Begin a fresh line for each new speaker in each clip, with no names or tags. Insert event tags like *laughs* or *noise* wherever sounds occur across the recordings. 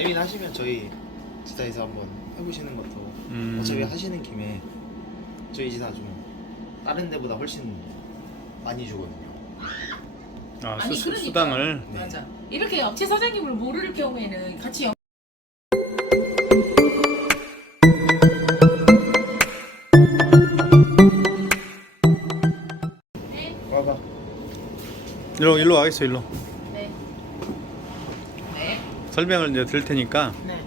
예민하시면 저희 지사에서 한번 해보시는 것도
음.
어차피 하시는 김에 저희 지사 좀 다른 데보다 훨씬 많이 주거든요.
아,
아니,
수,
그러니까.
수당을
네.
맞아. 이렇게 업체 사장님을 모를 경우에는 같이 영...
와봐.
일로 일로 와겠어 일로. 설명을 이제 드릴 테니까
네.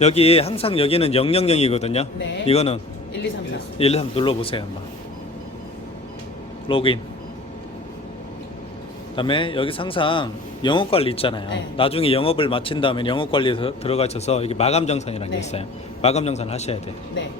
여기 항상 여기는 000이거든요.
네.
이거는
1, 2, 3, 4.
1, 2, 3 눌러 보세요 한번. 로그인. 그다음에 여기 항상 영업 관리 있잖아요.
네.
나중에 영업을 마친 다음에 영업 관리에서 들어가셔서 여기 마감 정산이라는 게
네.
있어요. 마감 정산을 하셔야 돼.
네.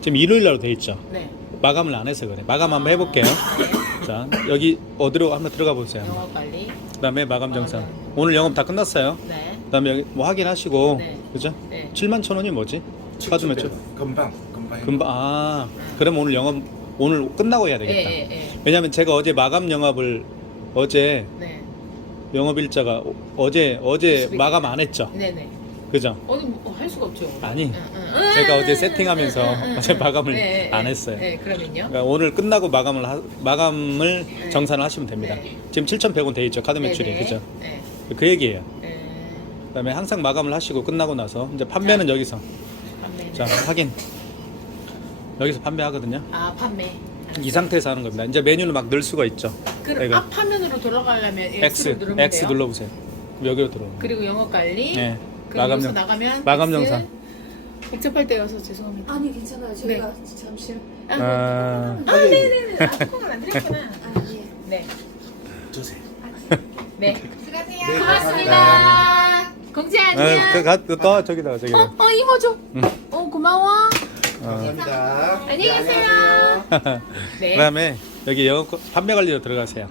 지금 일요일 날로 돼 있죠.
네.
마감을 안 해서 그래. 마감 한번 해볼게요.
네.
자 여기 어디로 한번 들어가 보세요.
영업 관리.
그다음에 마감 정산.
마감.
오늘 영업 다 끝났어요.
네.
그다음에 여기 뭐 확인하시고
네.
그죠?
네.
7만 천 원이 뭐지? 카드 매출.
금방 금방. 해.
금방 아 그럼 오늘 영업 오늘 끝나고 해야
예,
되겠다.
예, 예.
왜냐면 제가 어제 마감 영업을 어제
네.
영업 일자가 어- 어제 어제. 마감 안 했죠.
네, 네.
그죠?
어디 뭐 할 수가 없죠.
아니.
응, 응.
제가 어제
응,
세팅하면서
응, 응, 응,
어제
응.
마감을
네,
안
네,
했어요.
네, 그러면요.
그러니까 오늘 끝나고 마감을 하, 마감을
네.
정산을 하시면 됩니다.
네.
지금 7,100원 돼 있죠. 카드 매출이
네, 네.
그죠?
네.
그 얘기예요.
네.
그다음에 항상 마감을 하시고 끝나고 나서 이제 판매는 여기서
판매.
자 확인 여기서 판매하거든요.
아, 판매.
이 상태에서 하는 겁니다. 이제 메뉴를 막 넣을 수가 있죠.
그럼
이거.
앞 화면으로 돌아가려면 X를
X
누르면
X
돼요?
눌러보세요. 그럼 여기로 거예요.
그리고 영어 관리.
네.
그리고
마감 정-
나가면
마감
X.
정산.
복잡할 때여서 죄송합니다.
아니 괜찮아요. 저희가 잠시
아,
아,
아, 네네네. 아, 뚜껑을 안 드렸구나.
아 예.
네.
주세요.
네. *laughs*
들어가세요.
네,
고맙습니다. 공지 아니야.
아, 그, 가, 그, 또 저기다가 저기다.
어, 어, 이모 줘.
응.
어, 고마워.
어.
감사합니다.
안녕히 계세요. 네.
그다음에 여기 영업 거- 판매 관리로 들어가세요.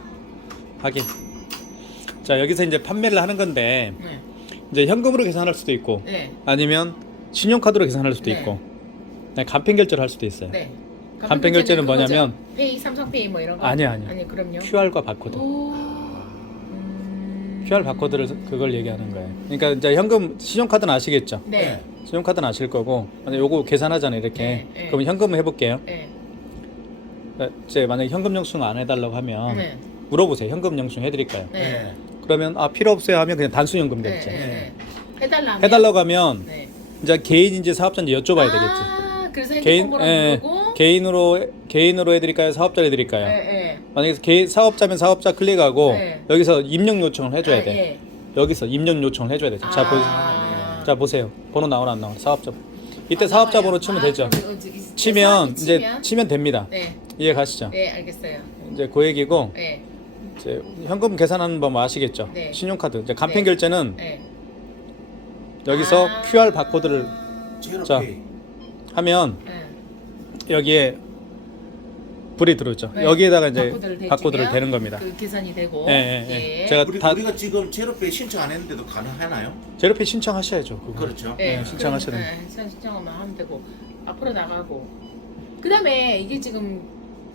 확인. 자 여기서 이제 판매를 하는 건데
네.
이제 현금으로 계산할 수도 있고
네.
아니면 신용카드로 계산할 수도
네.
있고 네, 간편 결제를 할 수도 있어요.
네.
간편 결제는? 뭐냐면
페이, 삼성페이 뭐 이런 거.
아니요, 아니요.
아니, 그럼요.
QR과 바코드.
오. 음.
QR 바코드를 그걸 얘기하는 거예요. 그러니까 이제 현금 신용카드는 아시겠죠?
네.
신용카드는 아실 거고 만약 요거 계산하잖아요 이렇게
네, 네.
그럼 현금 해볼게요.
네.
이제 만약 에 현금 영수증 안 해달라고 하면
네.
물어보세요. 현금 영수증 해드릴까요?
네.
그러면 아 필요 없어요 하면 그냥 단순 현금
네.
결제.
네. 네. 해달라.
해달라고 하면
네.
이제 개인인지 사업자인지 여쭤봐야 되겠지.
아, 그래서
개인
핸드폰
예. 개인으로 개인으로 해드릴까요? 사업자로 해드릴까요?
네, 네.
만약에 개인 사업자면 사업자 클릭하고
네.
여기서 입력 요청을 해줘야
아,
돼.
예.
여기서 입력 요청을 해줘야 돼. 자, 보,
아,
자 보세요. 번호 나오나 안 나오나? 사업자. 이때
아,
사업자
나와요.
번호 치면
아,
되죠.
그럼 이거 이제
치면 이제
치면?
됩니다.
네.
이해 가시죠?
네, 알겠어요.
이제 그 얘기고
네.
이제 현금 계산하는 법 아시겠죠?
네.
신용카드. 이제 간편
네.
결제는
네.
여기서
아.
QR 바코드를
제로
자.
페이.
하면
네.
여기에 불이 들어오죠.
네.
여기에다가 이제
바코드를
바코드를 대는 겁니다.
그 계산이 되고.
예, 예, 예. 제가
우리,
다
우리가 지금 제로페이 신청 안 했는데도 가능하나요?
제로페이 신청하셔야죠. 그거.
그렇죠.
네,
네, 신청하셔야
그럼, 네, 신청하면 하면 되고 앞으로 나가고. 그다음에 이게 지금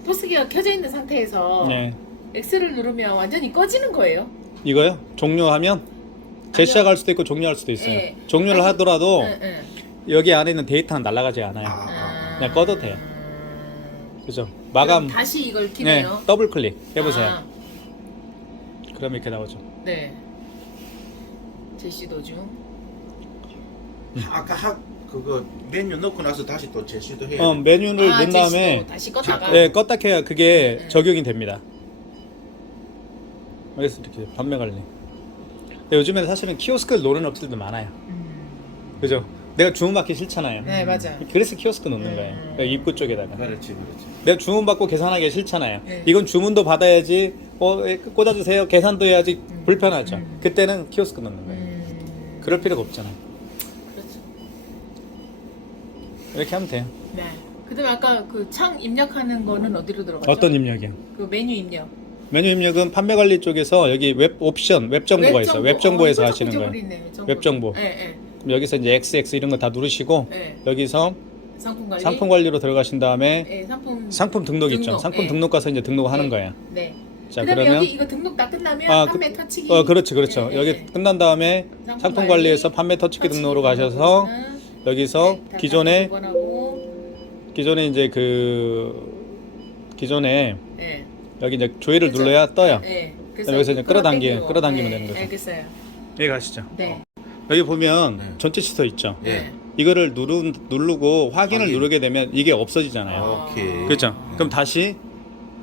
포스기가 켜져 있는 상태에서
네.
X를 누르면 완전히 꺼지는 거예요.
이거요? 종료하면 재시작할 수도 있고 종료할 수도 있어요.
예.
종료를
아니,
하더라도
응, 응.
여기 안에 있는 데이터는 날아가지 않아요.
아.
그냥 꺼도 돼요.
음.
그죠? 마감.
다시 이걸
네,
키네요.
더블 클릭 해보세요.
아,
그럼 이렇게 나오죠.
네. 제시 도중.
아까 학 그거 메뉴 넣고 나서 다시 또 제시도 해야
어,
돼.
메뉴를
아,
넣은 다음에
다시 껐다가.
네, 껐다 켜야 그게
네.
적용이 됩니다. 그래서 이렇게 판매 관리. 근데 요즘에는 사실은 키오스크를 노는 업체들도 많아요.
음.
그죠? 내가 주문 받기 싫잖아요.
네, 맞아요.
그래서 키오스크 놓는
음.
거예요. 그러니까 입구 쪽에다가.
그렇지, 그렇지.
내가 주문 받고 계산하기 싫잖아요.
네.
이건 주문도 받아야지, 어, 예, 꽂아주세요. 계산도 해야지
음.
불편하죠.
음.
그때는 키오스크 넣는 거예요.
음.
그럴 필요가 없잖아요.
그렇죠.
이렇게 하면 돼요.
네. 그다음에 아까 그 창 입력하는 거는 어디로 들어가죠?
어떤 입력이요?
그 메뉴 입력.
메뉴 입력은 판매 관리 쪽에서 여기 웹 옵션, 웹 정보가 있어요. 웹 정보에서
어,
하시는 거예요. 웹 정보.
네, 네.
그럼 여기서 이제 XX 이런 거 다 누르시고
네.
여기서
상품 관리.
상품 관리로 들어가신 다음에
네, 상품.
상품 등록 있죠.
등록,
상품
예.
등록 가서 이제 등록하는
네.
거예요.
네.
자
그다음에
그러면
여기 이거 등록 다 끝나면
아,
판매 터치기.
어 그렇지 그렇죠.
예,
여기
예.
끝난 다음에
상품
상품 관리에서
관리,
판매 터치기
터치기
등록으로 가셔서
응.
여기서
네, 다
기존에 기존에 이제 그 기존에
예.
여기 이제 조회를
그죠?
눌러야 떠요.
예.
여기서 이제 끌어당기-. 끌어당기면
예,
되는 거죠.
알겠어요.
여기 가시죠.
네.
여기 보면
네.
전체 취소 있죠.
예.
이거를 누르, 누르고 확인을
확인.
누르게 되면 이게 없어지잖아요.
오케이.
그렇죠. 그럼 다시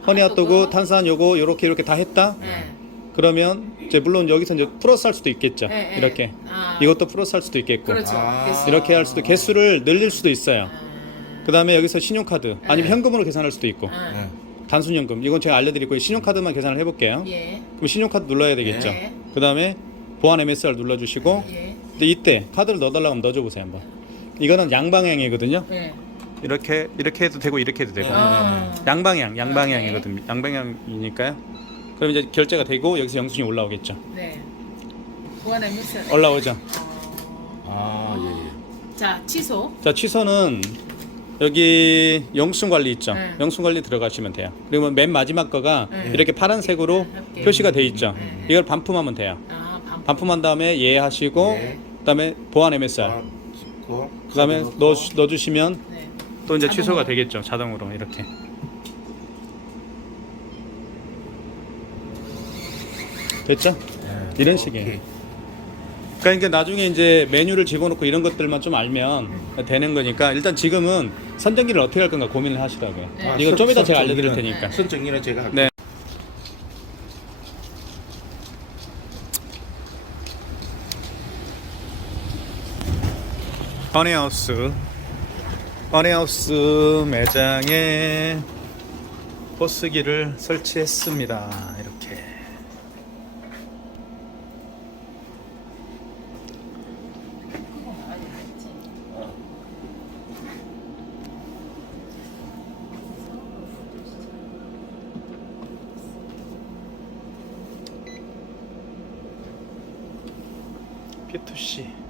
허니핫도그,
핫도그.
탄산 요거 요렇게 이렇게 다 했다.
예.
그러면 이제 물론 여기서 이제 플러스 할 수도 있겠죠.
예, 예.
이렇게
아,
이것도 플러스 할 수도 있겠고
그렇죠.
아.
됐어.
이렇게 할 수도 개수를 늘릴 수도 있어요.
아,
그 다음에 여기서 신용카드 아니면
네.
현금으로 계산할 수도 있고
아,
예.
단순 현금 이건 제가 알려드리고 신용카드만 계산을 해볼게요.
예.
그럼 신용카드 눌러야 되겠죠.
네.
그 다음에 보안 MSR 눌러주시고
예.
근데 이때 카드를 넣어달라고 하면 넣어줘 보세요 한번. 이거는 양방향이거든요.
예.
이렇게 이렇게 해도 되고 이렇게 해도 되고
아.
양방향 양방향이거든요. 양방향이니까요. 그럼 이제 결제가 되고 여기서 영수증이 올라오겠죠.
네.
올라오죠.
아, 예, 예.
자, 취소.
자 취소는 여기 영수증 관리 있죠.
네.
영수증 관리 들어가시면 돼요. 그리고 맨 마지막 거가
네.
이렇게 파란색으로
할게요.
표시가 돼 있죠.
네.
이걸 반품하면 돼요.
아, 반.
반품한 다음에 예하시고
예.
그다음에 보안 MSR
아, 찍고,
그다음에 넣어
넣고.
넣어 주시면
네.
또 이제
자동으로.
취소가 되겠죠. 자동으로 이렇게. 됐죠?
예.
이런 식이에요.
오케이.
그러니까 나중에 이제 메뉴를 집어넣고 이런 것들만 좀 알면 되는 거니까 일단 지금은 선정기를 어떻게 할 건가 고민을 하시라고요.
네.
아,
이거 좀 이따 제가 알려드릴 테니까.
선정기는 제가 할게요.
네. 허니하우스. 허니하우스 매장에 포스기를 설치했습니다. 이렇게. P2C